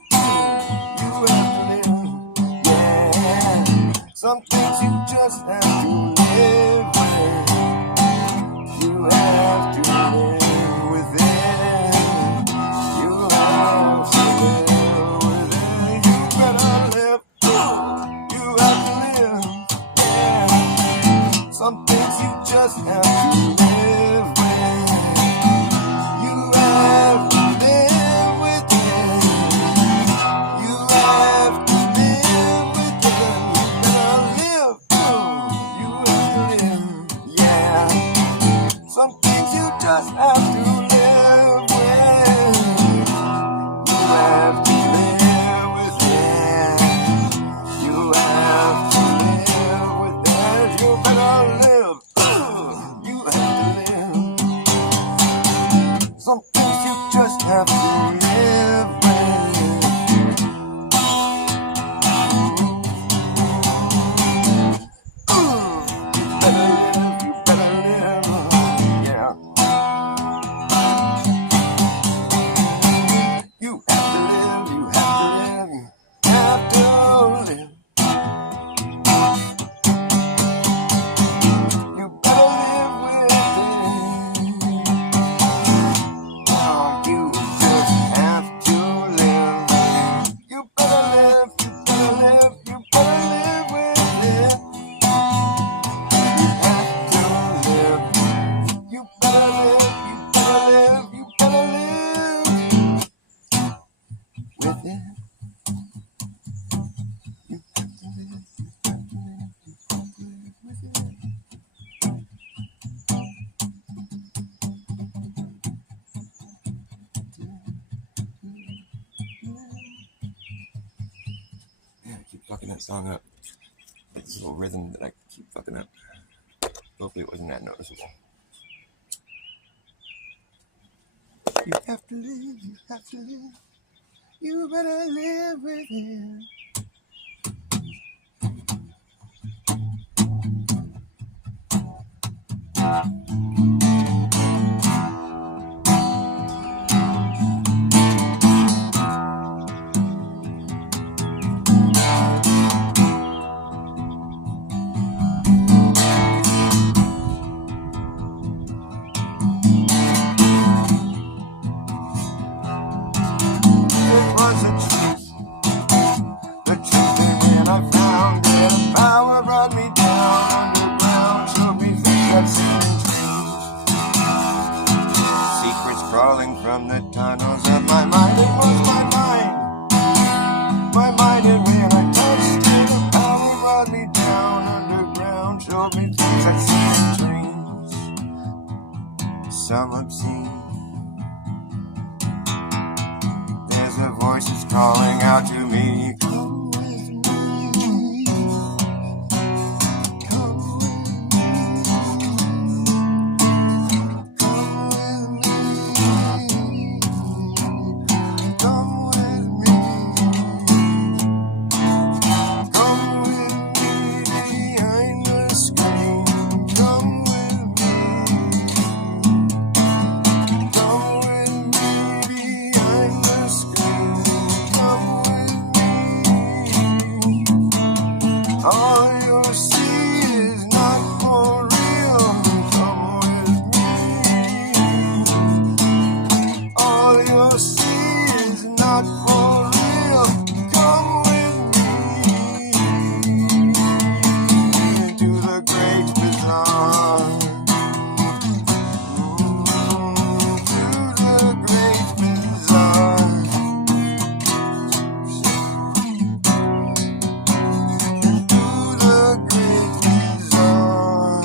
You have to live. Yeah. Some things you just have to live with. You have to live with it. You have to live with it. You better live. You have to live. Yeah. Some things you just have to live with. You have to live with it. You have to live with it. You better live. You have to live. Yeah. Some things you just have to live with. You have to live with it. You have to live with it. You better live. You have to live. Some things you just have to live with. You better live. You better live. Yeah. You have to live. You have to live. You have to live. You better live with it. Oh, you just have to tighten that song up. This little rhythm that I keep fucking up. Hopefully it wasn't that noticeable. You have to live, you have to live. You better live with it. Crawling from the tunnels of my mind, it was my mind, and when I touched it, the power brought me down underground, showed me things I'd seen in dreams, some obscene. There's a voice that's calling out to me, come with me, come with me, come with me. Come with me behind the screen. Come with me behind the screen. Come with me. All you see is not for real. Come with me. All you see is not for real. Come with me to the great bazaar. To the great bazaar. To the great bazaar.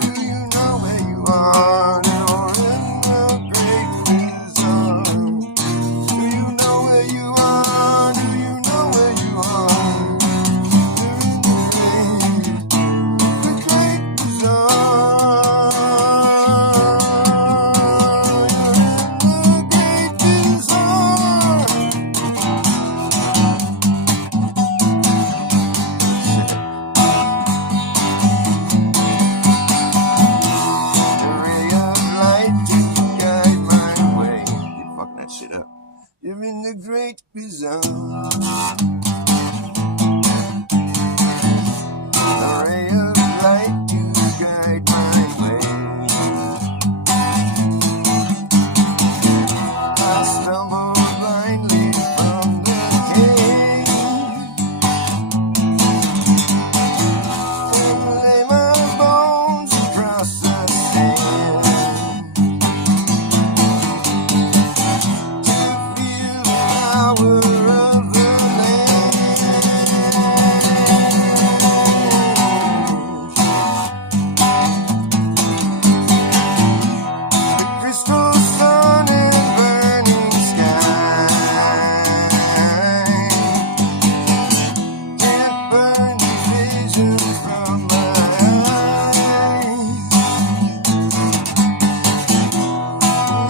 Do you know where you are? You're in the great bazaar. Do you know where you are? Do you know where you are? You're in the great bazaar. You're in the great bazaar. A ray of light to guide my way. You fucking that shit up. You're in the great bazaar. A ray of light to guide my way. I stumbled blindly from the cave and lay my bones across the sand to feel the power of the land. The crystal sun and burning sky can't burn these visions from my eyes.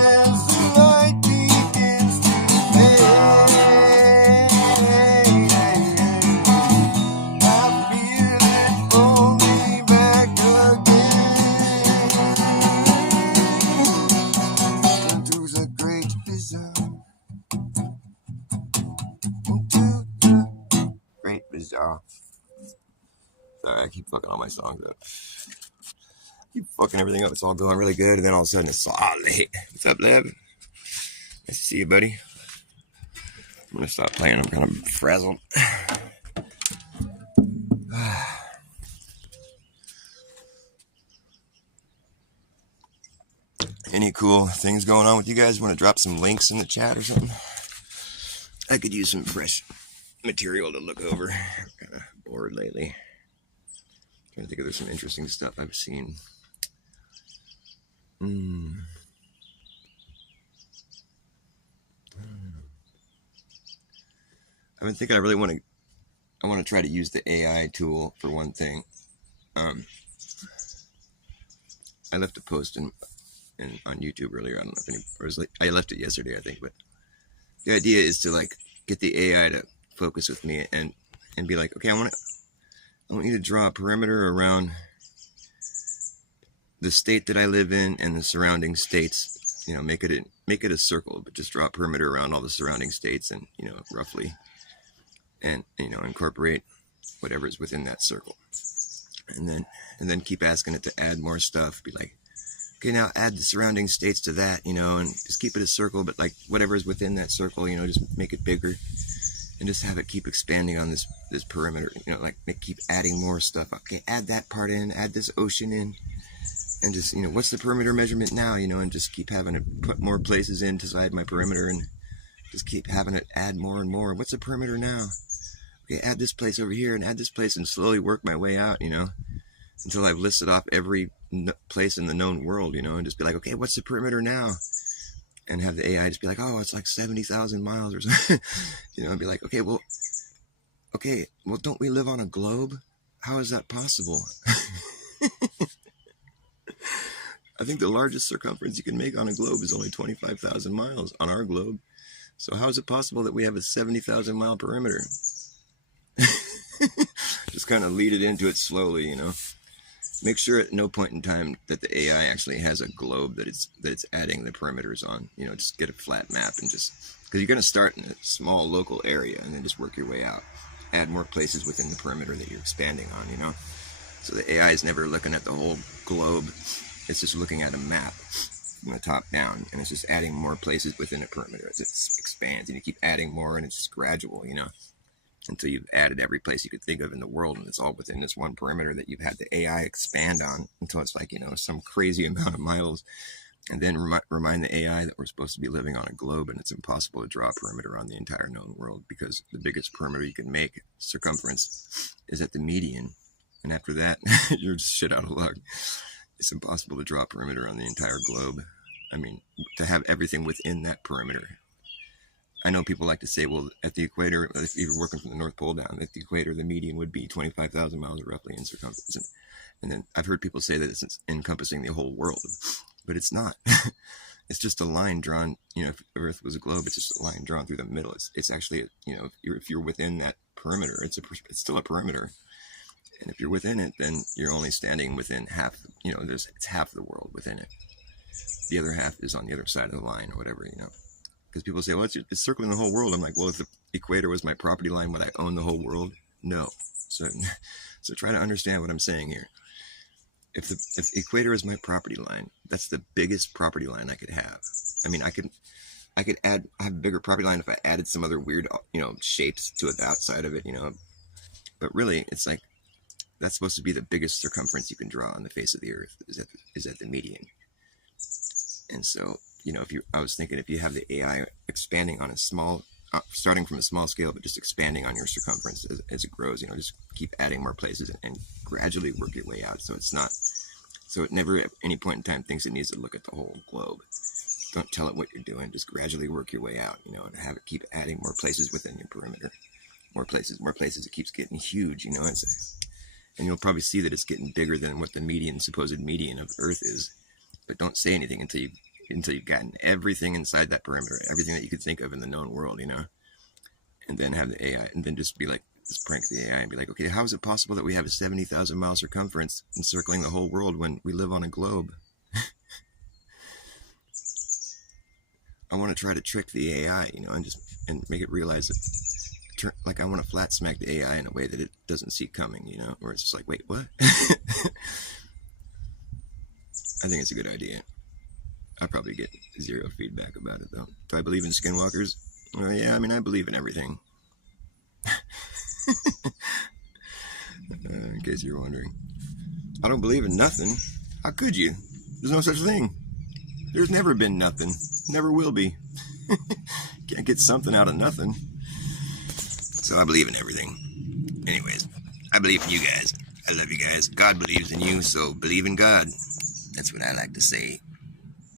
As the light begins to fade, I feel it pull me back again into the great bazaar. Into the great bazaar. Sorry, I keep fucking all my songs up. Keep fucking everything up. It's all going really good, and then all of a sudden it's all late. What's up, Lev? Nice to see you, buddy. I'm gonna stop playing. I'm kind of frazzled. Any cool things going on with you guys? Want to drop some links in the chat or something? I could use some fresh material to look over. I'm kind of bored lately. Trying to think if there's some interesting stuff I've seen. been thinking I want to try to use the AI tool for one thing. I left a post on YouTube earlier. I don't know if I left it yesterday, I think, but the idea is to like get the AI to focus with me and be like, okay, I want you to draw a perimeter around the state that I live in and the surrounding states. You know, make it a circle, but just draw a perimeter around all the surrounding states, and roughly, and incorporate whatever is within that circle, and then keep asking it to add more stuff. Be like, okay, now add the surrounding states to that, and just keep it a circle, but like whatever is within that circle, just make it bigger, and just have it keep expanding on this perimeter. Like keep adding more stuff. Okay, add that part in, add this ocean in. And just, what's the perimeter measurement now, and just keep having to put more places inside my perimeter and just keep having it add more and more. What's the perimeter now? Okay, add this place over here and add this place and slowly work my way out, until I've listed off every place in the known world, and just be like, okay, what's the perimeter now? And have the AI just be like, oh, it's like 70,000 miles or something, and be like, okay, well, don't we live on a globe? How is that possible? I think the largest circumference you can make on a globe is only 25,000 miles on our globe. So how is it possible that we have a 70,000 mile perimeter? Just kind of lead it into it slowly, Make sure at no point in time that the AI actually has a globe that it's adding the perimeters on. Just get a flat map and just, because you're going to start in a small local area and then just work your way out. Add more places within the perimeter that you're expanding on, So the AI is never looking at the whole globe. It's just looking at a map from the top down, and it's just adding more places within a perimeter as it expands, and you keep adding more, and it's just gradual, until you've added every place you could think of in the world, and it's all within this one perimeter that you've had the AI expand on until it's like, some crazy amount of miles, and then remind the AI that we're supposed to be living on a globe, and it's impossible to draw a perimeter on the entire known world because the biggest perimeter you can make, circumference, is at the median, and after that, you're just shit out of luck. It's impossible to draw a perimeter on the entire globe. I mean, to have everything within that perimeter. I know people like to say, well, at the equator, if you're working from the North Pole down, at the equator, the median would be 25,000 miles roughly in circumference. And then I've heard people say that it's encompassing the whole world, but it's not. It's just a line drawn, if Earth was a globe, it's just a line drawn through the middle. It's actually, if you're within that perimeter, it's still a perimeter. And if you're within it, then you're only standing within half, it's half the world within it. The other half is on the other side of the line or whatever, Because people say, well, it's circling the whole world. I'm like, well, if the equator was my property line, would I own the whole world? No. So try to understand what I'm saying here. If the equator is my property line, that's the biggest property line I could have. I mean, I could have a bigger property line if I added some other weird, shapes to the outside of it, But really, it's like, that's supposed to be the biggest circumference you can draw on the face of the Earth is at the median. And so, I was thinking if you have the AI expanding on a small, starting from a small scale, but just expanding on your circumference as it grows, just keep adding more places and gradually work your way out. So it never at any point in time thinks it needs to look at the whole globe. Don't tell it what you're doing. Just gradually work your way out, and have it keep adding more places within your perimeter. More places. It keeps getting huge, and you'll probably see that it's getting bigger than what the supposed median of Earth is. But don't say anything until you've gotten everything inside that perimeter, everything that you could think of in the known world, and then have the AI, and then just prank the AI and be like, okay, how is it possible that we have a 70,000 mile circumference encircling the whole world when we live on a globe? I want to try to trick the AI, and make it realize that. Like I want to flat smack the AI in a way that it doesn't see coming, where it's just like, wait, what? I think it's a good idea. I'll probably get zero feedback about it, though. Do I believe in skinwalkers? Well, yeah, I mean, I believe in everything. In case you're wondering. I don't believe in nothing. How could you? There's no such thing. There's never been nothing. Never will be. Can't get something out of nothing. So I believe in everything. Anyways, I believe in you guys. I love you guys. God believes in you, so believe in God. That's what I like to say.